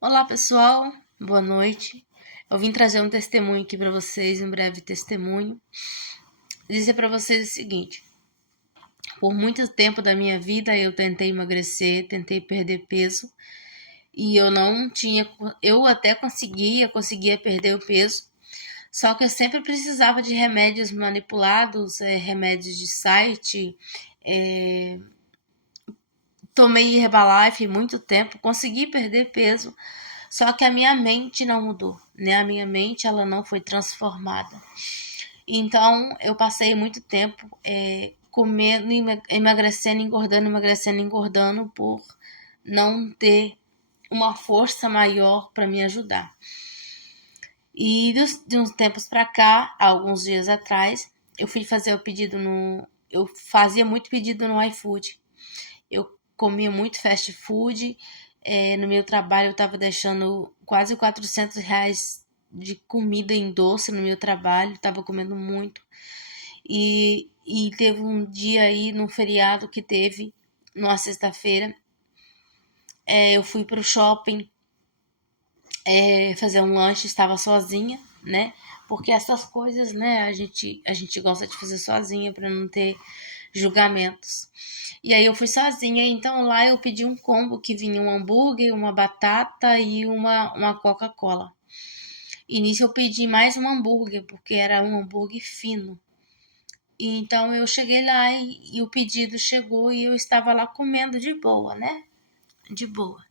Olá, pessoal. Boa noite. Eu vim trazer um testemunho aqui para vocês, um breve testemunho. Dizer para vocês o seguinte: por muito tempo da minha vida eu tentei emagrecer, tentei perder peso e eu não tinha, eu até conseguia perder o peso, só que eu sempre precisava de remédios manipulados, remédios de site. é, Tomei Herbalife muito tempo, consegui perder peso. Só que a minha mente não mudou, né? A minha mente ela não foi transformada. Então eu passei muito tempo comendo, emagrecendo, engordando por não ter uma força maior para me ajudar. E de uns tempos para cá, alguns dias atrás, eu fui fazer o pedido no. Eu fazia muito pedido no iFood. Eu comia muito fast food. No meu trabalho eu estava deixando quase R$ 400 de comida em doce no meu trabalho, estava comendo muito. E teve um dia aí, num feriado que teve, numa sexta-feira, eu fui pro shopping fazer um lanche, estava sozinha, né? Porque essas coisas, né, a gente gosta de fazer sozinha para não ter julgamentos. E aí eu fui sozinha, então lá eu pedi um combo que vinha um hambúrguer, uma batata e uma Coca-Cola. E nisso eu pedi mais um hambúrguer, porque era um hambúrguer fino. E então eu cheguei lá e o pedido chegou e eu estava lá comendo de boa, né? De boa.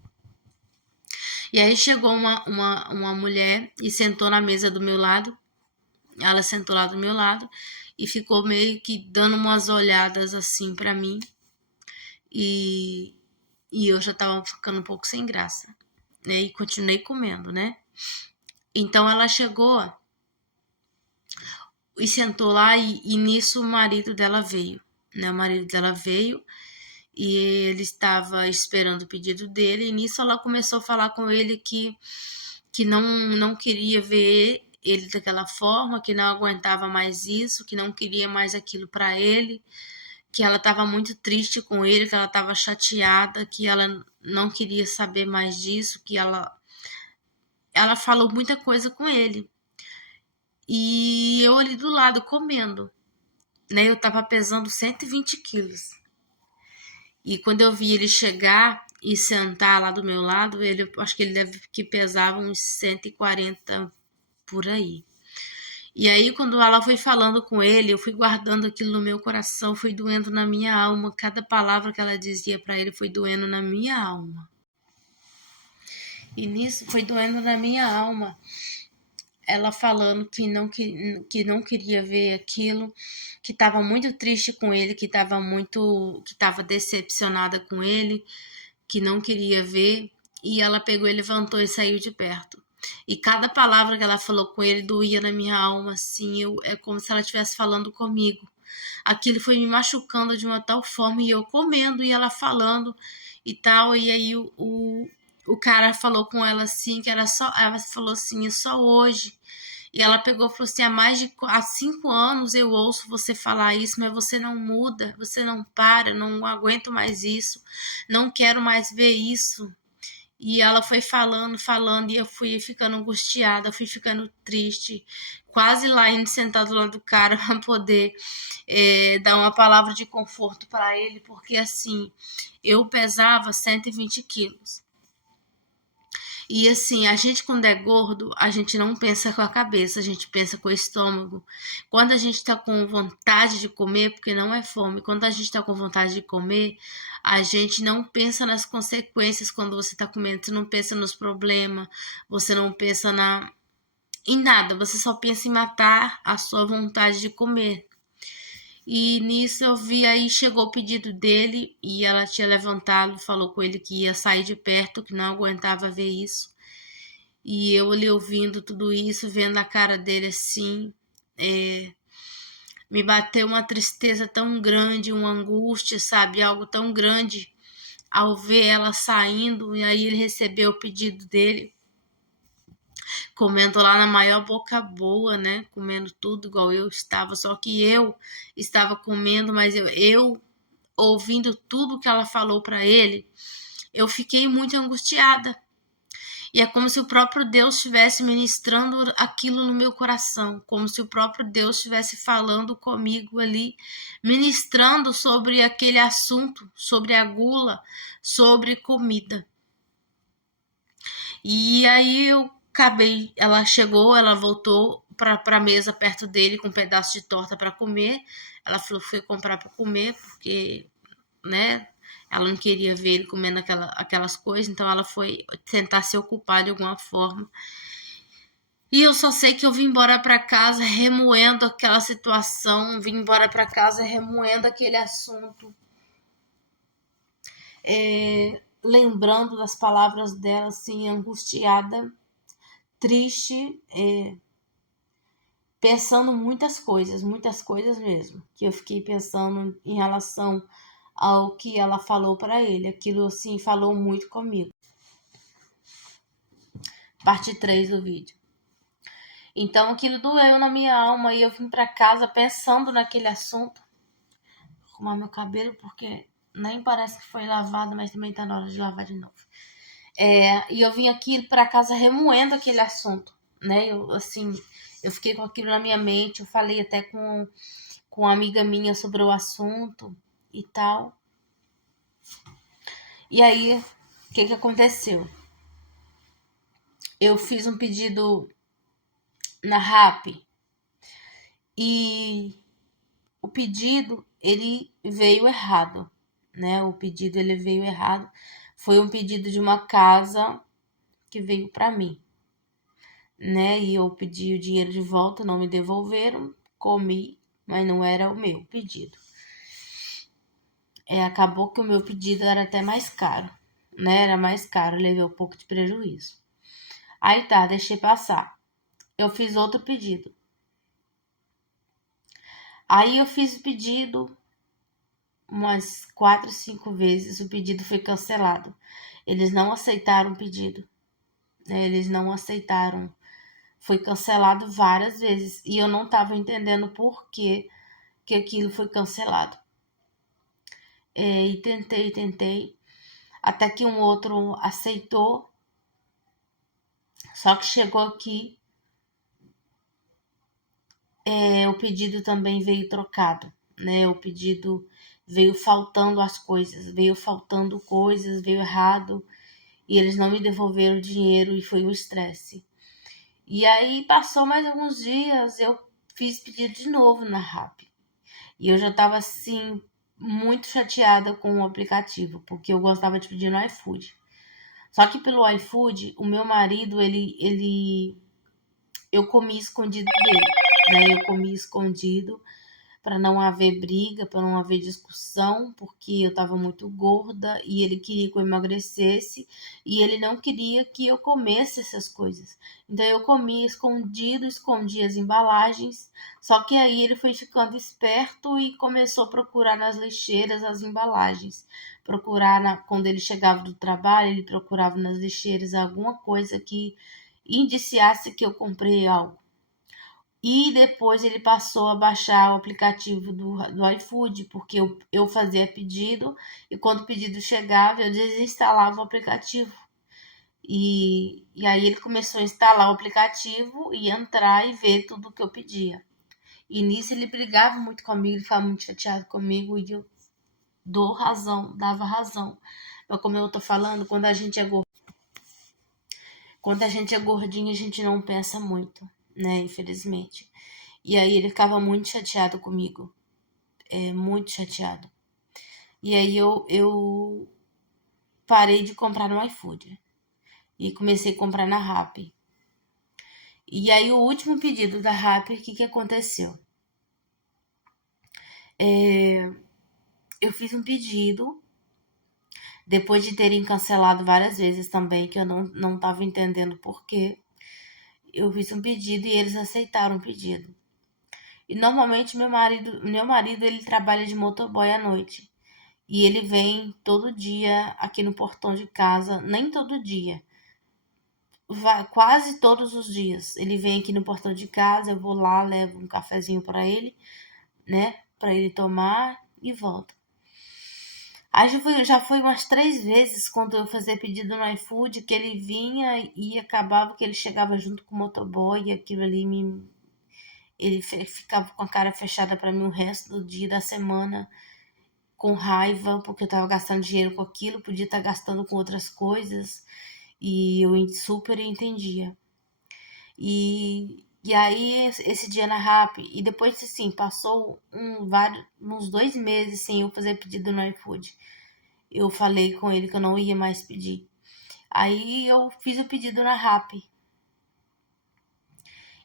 E aí chegou uma mulher e sentou na mesa do meu lado. Ela sentou lá do meu lado e ficou meio que dando umas olhadas assim pra mim. E, e eu já tava ficando um pouco sem graça, né? E continuei comendo, né? Então ela chegou e sentou lá e nisso o marido dela veio, né? O marido dela veio e ele estava esperando o pedido dele e nisso ela começou a falar com ele que não queria ver ele daquela forma, que não aguentava mais isso, que não queria mais aquilo para ele, que ela estava muito triste com ele, que ela estava chateada, que ela não queria saber mais disso, que ela falou muita coisa com ele. E eu ali do lado comendo, né? Eu tava pesando 120 quilos. E quando eu vi ele chegar e sentar lá do meu lado, ele, acho que ele deve que pesava uns 140 por aí. E aí, quando ela foi falando com ele, eu fui guardando aquilo no meu coração, foi doendo na minha alma. Cada palavra que ela dizia para ele foi doendo na minha alma. E nisso foi doendo na minha alma. Ela falando que não queria ver aquilo, que estava muito triste com ele, que estava decepcionada com ele, que não queria ver. E ela pegou e levantou e saiu de perto. E cada palavra que ela falou com ele doía na minha alma, assim, é como se ela estivesse falando comigo. Aquilo foi me machucando de uma tal forma, e eu comendo, e ela falando e tal, e aí o cara falou com ela assim, que era só, ela falou assim, é só hoje. E ela pegou e falou assim, há 5 anos eu ouço você falar isso, mas você não muda, você não para, não aguento mais isso, não quero mais ver isso. E ela foi falando, falando, e eu fui ficando angustiada, fui ficando triste, quase lá indo sentado do lado do cara para poder dar uma palavra de conforto para ele, porque assim, eu pesava 120 quilos. E assim, a gente quando é gordo, a gente não pensa com a cabeça, a gente pensa com o estômago. Quando a gente tá com vontade de comer, porque não é fome, quando a gente tá com vontade de comer, a gente não pensa nas consequências quando você tá comendo, você não pensa nos problemas, você não pensa em nada, você só pensa em matar a sua vontade de comer. E nisso eu vi aí, chegou o pedido dele e ela tinha levantado, falou com ele que ia sair de perto, que não aguentava ver isso. E eu ali ouvindo tudo isso, vendo a cara dele assim, me bateu uma tristeza tão grande, uma angústia, sabe? Algo tão grande ao ver ela saindo. E aí ele recebeu o pedido dele, comendo lá na maior boca boa, né? Comendo tudo igual eu estava. Só que eu estava comendo, mas eu ouvindo tudo que ela falou para ele, eu fiquei muito angustiada. E é como se o próprio Deus estivesse ministrando aquilo no meu coração, como se o próprio Deus estivesse falando comigo ali, ministrando sobre aquele assunto, sobre a gula, sobre comida. E aí eu acabei, ela chegou, ela voltou para a mesa perto dele com um pedaço de torta para comer. Ela falou que foi comprar para comer, porque, né, ela não queria ver ele comendo aquelas coisas, então ela foi tentar se ocupar de alguma forma. E eu só sei que eu vim embora para casa remoendo aquela situação, vim embora para casa remoendo aquele assunto, lembrando das palavras dela, assim, angustiada, triste, pensando muitas coisas mesmo, que eu fiquei pensando em relação ao que ela falou para ele. Aquilo, assim, falou muito comigo. Parte 3 do vídeo. Então, aquilo doeu na minha alma e eu vim para casa pensando naquele assunto. Vou arrumar meu cabelo porque nem parece que foi lavado, mas também tá na hora de lavar de novo. E eu vim aqui para casa remoendo aquele assunto, né? Eu fiquei com aquilo na minha mente. Eu falei até com uma amiga minha sobre o assunto e tal. E aí, o que aconteceu? Eu fiz um pedido na Rappi e o pedido ele veio errado, né? O pedido ele veio errado. Foi um pedido de uma casa que veio para mim, né? E eu pedi o dinheiro de volta, não me devolveram, comi, mas não era o meu pedido. Acabou que o meu pedido era até mais caro, né? Era mais caro, levei um pouco de prejuízo. Aí tá, deixei passar. Eu fiz outro pedido. Aí eu fiz o pedido umas 4, 5 vezes, o pedido foi cancelado. Eles não aceitaram o pedido, né? Eles não aceitaram. Foi cancelado várias vezes e eu não estava entendendo por que aquilo foi cancelado. E tentei, até que um outro aceitou, só que chegou aqui, o pedido também veio trocado, né? O pedido veio faltando as coisas, veio errado, e eles não me devolveram o dinheiro e foi um estresse. E aí passou mais alguns dias, eu fiz pedido de novo na Rappi. E eu já tava assim, muito chateada com o aplicativo, porque eu gostava de pedir no iFood. Só que pelo iFood, o meu marido, eu comi escondido dele, né? Eu comi escondido para não haver briga, para não haver discussão, porque eu estava muito gorda e ele queria que eu emagrecesse e ele não queria que eu comesse essas coisas. Então eu comia escondido, escondia as embalagens, só que aí ele foi ficando esperto e começou a procurar nas lixeiras as embalagens. Quando ele chegava do trabalho, ele procurava nas lixeiras alguma coisa que indiciasse que eu comprei algo. E depois ele passou a baixar o aplicativo do iFood, porque eu fazia pedido e quando o pedido chegava eu desinstalava o aplicativo. E aí ele começou a instalar o aplicativo e entrar e ver tudo que eu pedia. E nisso ele brigava muito comigo, ele ficava muito chateado comigo e eu dava razão. Mas como eu tô falando, quando a gente é gordinho, a gente não pensa muito, né? Infelizmente. E aí ele ficava muito chateado comigo. Muito chateado. E aí eu parei de comprar no iFood. E comecei a comprar na Rappi. E aí o último pedido da Rappi, o que aconteceu? Eu fiz um pedido, depois de terem cancelado várias vezes também, que eu não estava entendendo por quê. Eu fiz um pedido e eles aceitaram o pedido. E normalmente meu marido ele trabalha de motoboy à noite. E ele vem todo dia aqui no portão de casa, nem todo dia, quase todos os dias. Ele vem aqui no portão de casa, eu vou lá, levo um cafezinho para ele, né, para ele tomar e volta. Aí já foi umas 3 vezes quando eu fazia pedido no iFood, que ele vinha e acabava que ele chegava junto com o motoboy e aquilo ali ele ficava com a cara fechada para mim o resto do dia, da semana, com raiva, porque eu tava gastando dinheiro com aquilo, podia estar gastando com outras coisas, e eu super entendia. E aí, esse dia na RAP, e depois, assim, passou uns 2 meses sem eu fazer pedido no iFood. Eu falei com ele que eu não ia mais pedir. Aí eu fiz o pedido na RAP.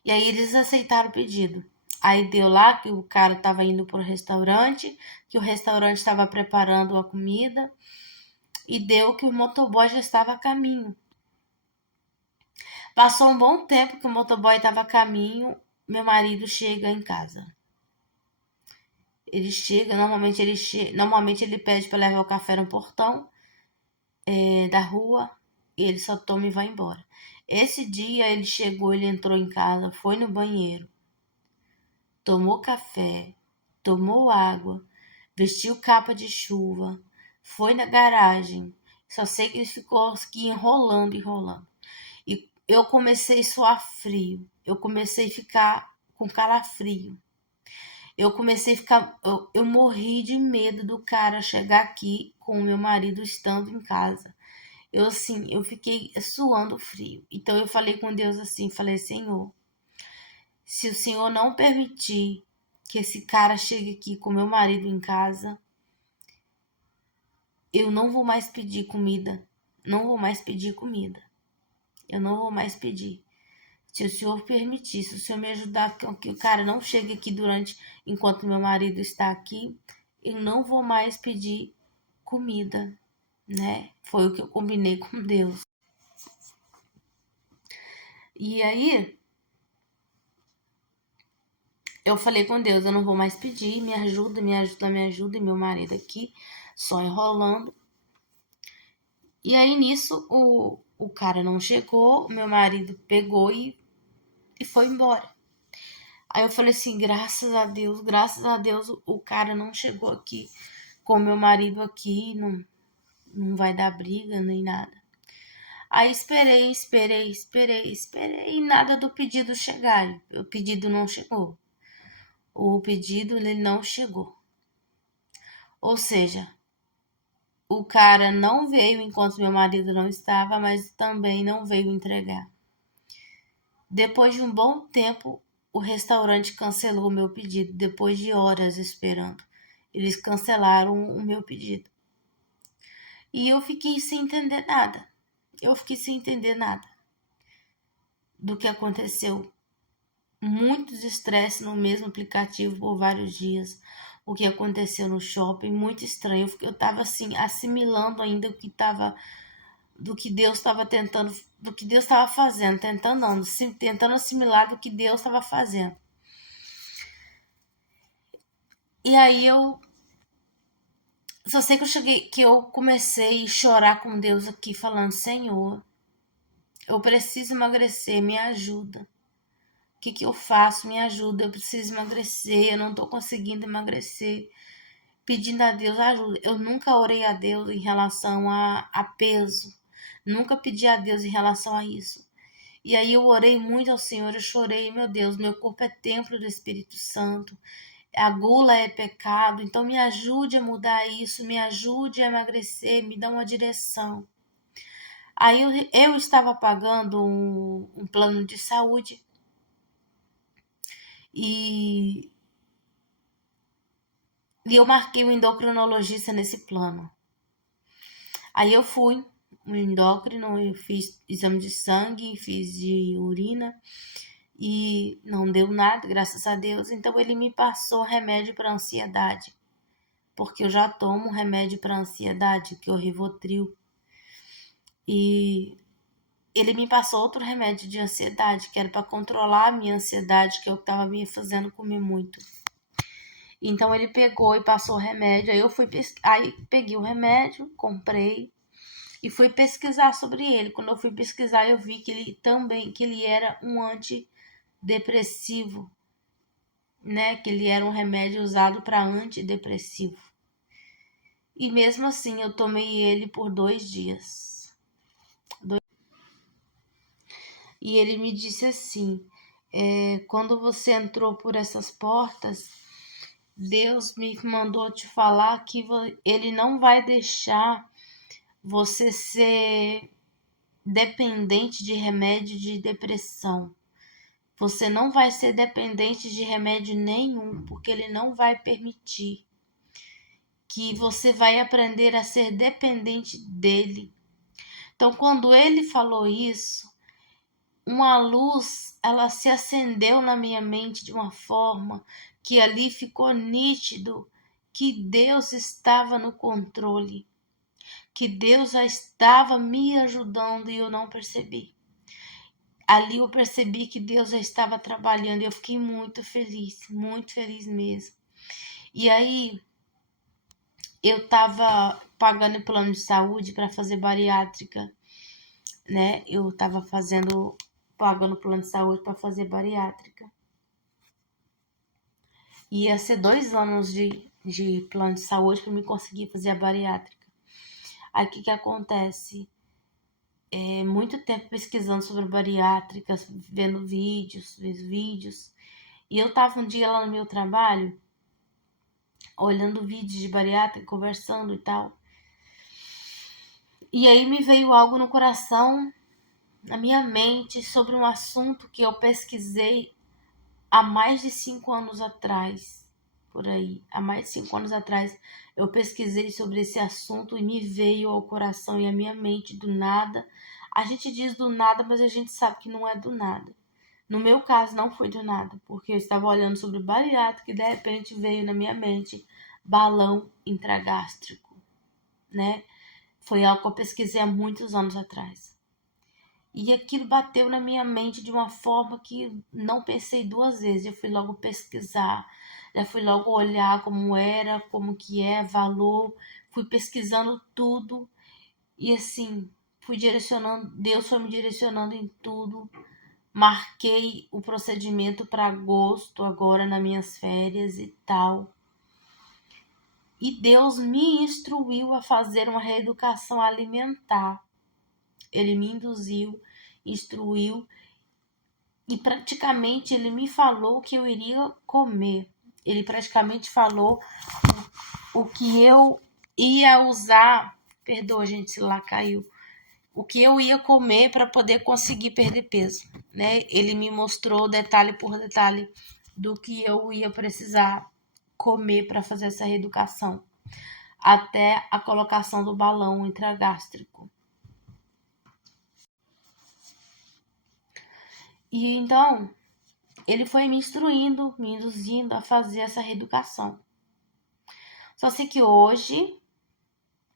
E aí eles aceitaram o pedido. Aí deu lá que o cara estava indo pro restaurante, que o restaurante estava preparando a comida, e deu que o motoboy já estava a caminho. Passou um bom tempo que o motoboy estava a caminho, meu marido chega em casa. Ele chega, normalmente ele pede para levar o café no portão da rua, e ele só toma e vai embora. Esse dia ele chegou, ele entrou em casa, foi no banheiro, tomou café, tomou água, vestiu capa de chuva, foi na garagem. Só sei que ele ficou aqui enrolando, enrolando. E eu comecei a suar frio. Eu comecei a ficar com calafrio. Eu comecei a ficar. Eu morri de medo do cara chegar aqui com o meu marido estando em casa. Eu assim, eu fiquei suando frio. Então eu falei com Deus assim, falei, Senhor, se o Senhor não permitir que esse cara chegue aqui com meu marido em casa, eu não vou mais pedir comida. Não vou mais pedir comida. Eu não vou mais pedir. Se o Senhor permitir, se o Senhor me ajudar, que o cara não chegue aqui enquanto meu marido está aqui, eu não vou mais pedir comida, né? Foi o que eu combinei com Deus. E aí, eu falei com Deus, eu não vou mais pedir, me ajuda, me ajuda, me ajuda, e meu marido aqui, só enrolando. E aí, nisso, o cara não chegou, meu marido pegou e foi embora. Aí eu falei assim, graças a Deus, o cara não chegou aqui com meu marido aqui, não vai dar briga nem nada. Aí esperei, e nada do pedido chegar. O pedido não chegou. O pedido ele não chegou. Ou seja, o cara não veio enquanto meu marido não estava, mas também não veio entregar. Depois de um bom tempo, o restaurante cancelou o meu pedido, depois de horas esperando. Eles cancelaram o meu pedido. E eu fiquei sem entender nada. Eu fiquei sem entender nada do que aconteceu. Muitos estresse no mesmo aplicativo por vários dias. O que aconteceu no shopping, muito estranho. Eu tava assim, assimilando ainda do que Deus estava tentando, do que Deus estava fazendo, tentando assimilar do que Deus estava fazendo. E aí eu só sei que eu comecei a chorar com Deus aqui, falando, Senhor, eu preciso emagrecer, me ajuda. O que eu faço? Me ajuda, eu preciso emagrecer, eu não tô conseguindo emagrecer. Pedindo a Deus ajuda. Eu nunca orei a Deus em relação a peso. Nunca pedi a Deus em relação a isso. E aí eu orei muito ao Senhor, eu chorei, meu Deus, meu corpo é templo do Espírito Santo. A gula é pecado, então me ajude a mudar isso, me ajude a emagrecer, me dá uma direção. Aí eu estava pagando um plano de saúde e eu marquei um endocrinologista nesse plano. Aí eu fui no endócrino, eu fiz exame de sangue, fiz de urina e não deu nada, graças a Deus. Então ele me passou remédio para ansiedade, porque eu já tomo remédio para ansiedade, que é o Rivotril. E ele me passou outro remédio de ansiedade, que era para controlar a minha ansiedade, que é o que estava me fazendo comer muito. Então ele pegou e passou o remédio, aí peguei o remédio, comprei e fui pesquisar sobre ele. Quando eu fui pesquisar, eu vi que ele era um antidepressivo, né? Que ele era um remédio usado para antidepressivo. E mesmo assim eu tomei ele por 2 dias. E ele me disse assim: quando você entrou por essas portas, Deus me mandou te falar que ele não vai deixar você ser dependente de remédio de depressão. Você não vai ser dependente de remédio nenhum, porque ele não vai permitir. Que você vai aprender a ser dependente dele. Então, quando ele falou isso, uma luz, ela se acendeu na minha mente de uma forma que ali ficou nítido que Deus estava no controle, que Deus já estava me ajudando e eu não percebi. Ali eu percebi que Deus já estava trabalhando e eu fiquei muito feliz mesmo. E aí eu estava pagando plano de saúde para fazer bariátrica, né? Eu estava pagando plano de saúde para fazer bariátrica. Ia ser 2 anos de plano de saúde para me conseguir fazer a bariátrica. Aí o que acontece? Muito tempo pesquisando sobre bariátrica, vendo vídeos. E eu tava um dia lá no meu trabalho, olhando vídeos de bariátrica, conversando e tal. E aí me veio algo no coração, na minha mente, sobre um assunto que eu pesquisei há mais de 5 anos atrás. Por aí, há mais de 5 anos atrás, eu pesquisei sobre esse assunto e me veio ao coração e à minha mente do nada. A gente diz do nada, mas a gente sabe que não é do nada. No meu caso, não foi do nada, porque eu estava olhando sobre o bariátrico e de repente veio na minha mente balão intragástrico, né? Foi algo que eu pesquisei há muitos anos atrás. E aquilo bateu na minha mente de uma forma que não pensei 2 vezes. Eu fui logo pesquisar, já fui logo olhar como era, como que é, valor. Fui pesquisando tudo e assim, Deus foi me direcionando em tudo. Marquei o procedimento para agosto, agora nas minhas férias e tal. E Deus me instruiu a fazer uma reeducação alimentar. Ele me induziu, instruiu e praticamente ele me falou o que eu iria comer. Ele praticamente falou o que eu ia usar. Perdoa, gente, se lá caiu. O que eu ia comer para poder conseguir perder peso, né? Ele me mostrou detalhe por detalhe do que eu ia precisar comer para fazer essa reeducação, até a colocação do balão intragástrico. E então, ele foi me instruindo, me induzindo a fazer essa reeducação. Só sei que hoje,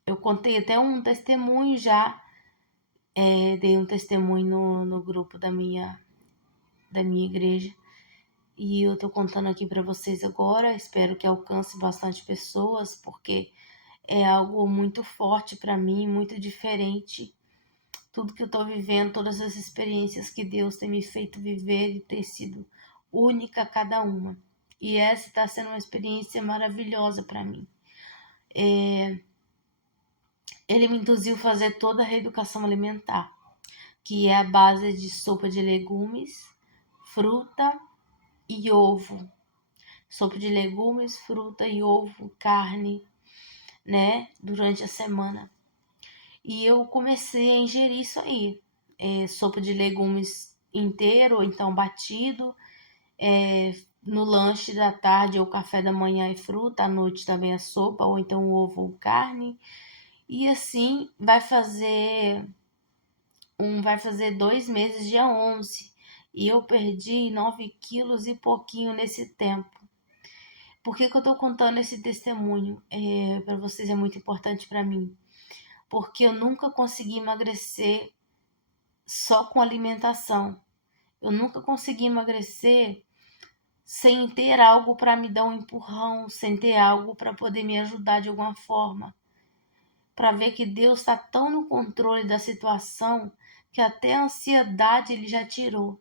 eu contei até um testemunho já, dei um testemunho no grupo da minha igreja. E eu tô contando aqui para vocês agora, espero que alcance bastante pessoas, porque é algo muito forte para mim, muito diferente. Tudo que eu tô vivendo, todas as experiências que Deus tem me feito viver e tem sido única cada uma. E essa está sendo uma experiência maravilhosa para mim. Ele me induziu a fazer toda a reeducação alimentar, que é a base de sopa de legumes, fruta e ovo. Sopa de legumes, fruta e ovo, carne, né? Durante a semana. E eu comecei a ingerir isso aí. Sopa de legumes inteiro, ou então batido. No lanche da tarde, ou café da manhã e fruta. À noite também a sopa, ou então ovo ou carne. E assim vai fazer 2 meses, dia 11. E eu perdi 9 quilos e pouquinho nesse tempo. Por que eu tô contando esse testemunho? Para vocês é muito importante para mim. Porque eu nunca consegui emagrecer só com alimentação. Eu nunca consegui emagrecer sem ter algo para me dar um empurrão, sem ter algo para poder me ajudar de alguma forma. Para ver que Deus está tão no controle da situação que até a ansiedade ele já tirou.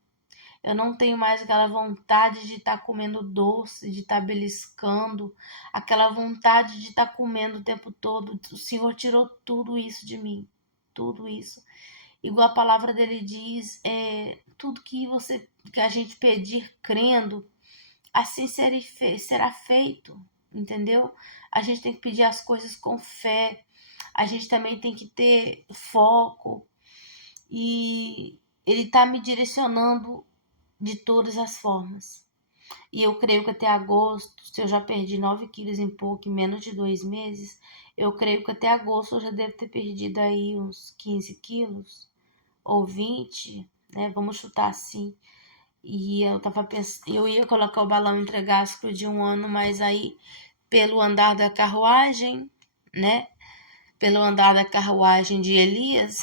Eu não tenho mais aquela vontade de estar comendo doce, de estar beliscando, aquela vontade de estar comendo o tempo todo. O Senhor tirou tudo isso de mim, tudo isso. Igual a palavra dele diz, tudo que a gente pedir crendo, assim será feito, entendeu? A gente tem que pedir as coisas com fé, a gente também tem que ter foco, e ele está me direcionando de todas as formas. E eu creio que até agosto, se eu já perdi 9 quilos em pouco, em menos de 2 meses, eu creio que até agosto eu já devo ter perdido aí uns 15 quilos, ou 20, né? Vamos chutar assim. E eu tava pensando, eu ia colocar o balão entre gasto de 1 ano, mas aí, pelo andar da carruagem, né? Pelo andar da carruagem de Elias,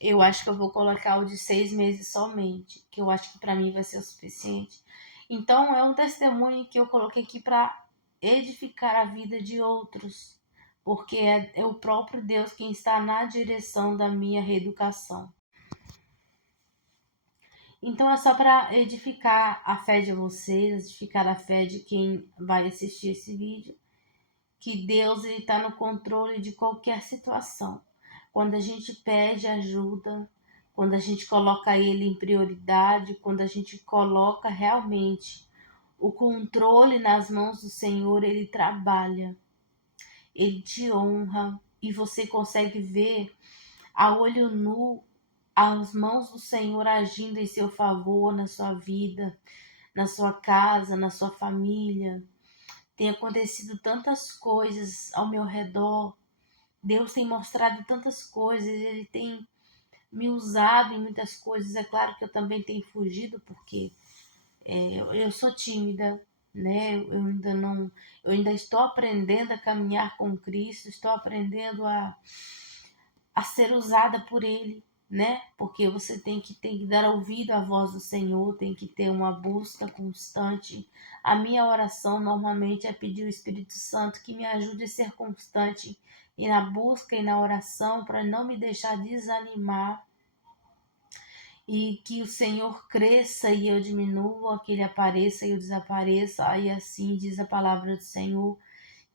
eu acho que eu vou colocar o de 6 meses somente, que eu acho que para mim vai ser o suficiente. Então, é um testemunho que eu coloquei aqui para edificar a vida de outros, porque é o próprio Deus quem está na direção da minha reeducação. Então, é só para edificar a fé de vocês, edificar a fé de quem vai assistir esse vídeo, que Deus está no controle de qualquer situação. Quando a gente pede ajuda, quando a gente coloca Ele em prioridade, quando a gente coloca realmente o controle nas mãos do Senhor, Ele trabalha, Ele te honra e você consegue ver a olho nu as mãos do Senhor agindo em seu favor, na sua vida, na sua casa, na sua família. Tem acontecido tantas coisas ao meu redor. Deus tem mostrado tantas coisas, Ele tem me usado em muitas coisas. É claro que eu também tenho fugido, porque eu sou tímida, né? Eu ainda estou aprendendo a caminhar com Cristo, estou aprendendo a ser usada por Ele, né? Porque você tem que dar ouvido à voz do Senhor, tem que ter uma busca constante. A minha oração normalmente é pedir ao Espírito Santo que me ajude a ser constante e na busca e na oração, para não me deixar desanimar, e que o Senhor cresça e eu diminua, que Ele apareça e eu desapareça. Aí assim diz a palavra do Senhor,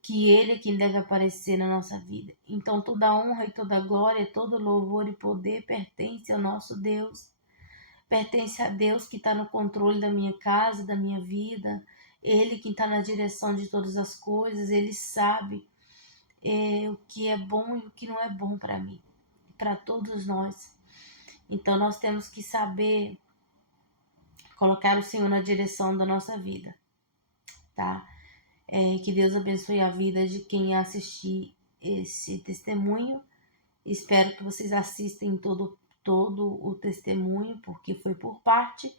que Ele é quem deve aparecer na nossa vida. Então toda honra e toda glória, todo louvor e poder pertence ao nosso Deus. Pertence a Deus que está no controle da minha casa, da minha vida. Ele que está na direção de todas as coisas. Ele sabe o que é bom e o que não é bom para mim, para todos nós. Então nós temos que saber colocar o Senhor na direção da nossa vida, tá? Que Deus abençoe a vida de quem assistir esse testemunho. Espero que vocês assistem todo o testemunho, porque foi por parte,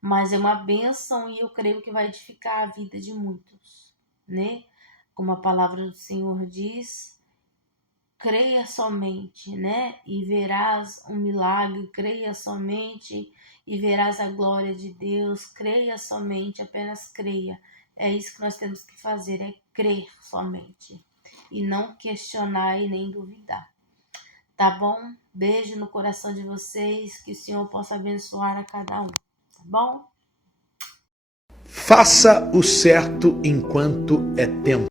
mas é uma bênção e eu creio que vai edificar a vida de muitos, né? Como a palavra do Senhor diz, creia somente, né? E verás um milagre, creia somente e verás a glória de Deus, creia somente, apenas creia. É isso que nós temos que fazer, é crer somente e não questionar e nem duvidar. Tá bom? Beijo no coração de vocês, que o Senhor possa abençoar a cada um, tá bom? Faça o certo enquanto é tempo.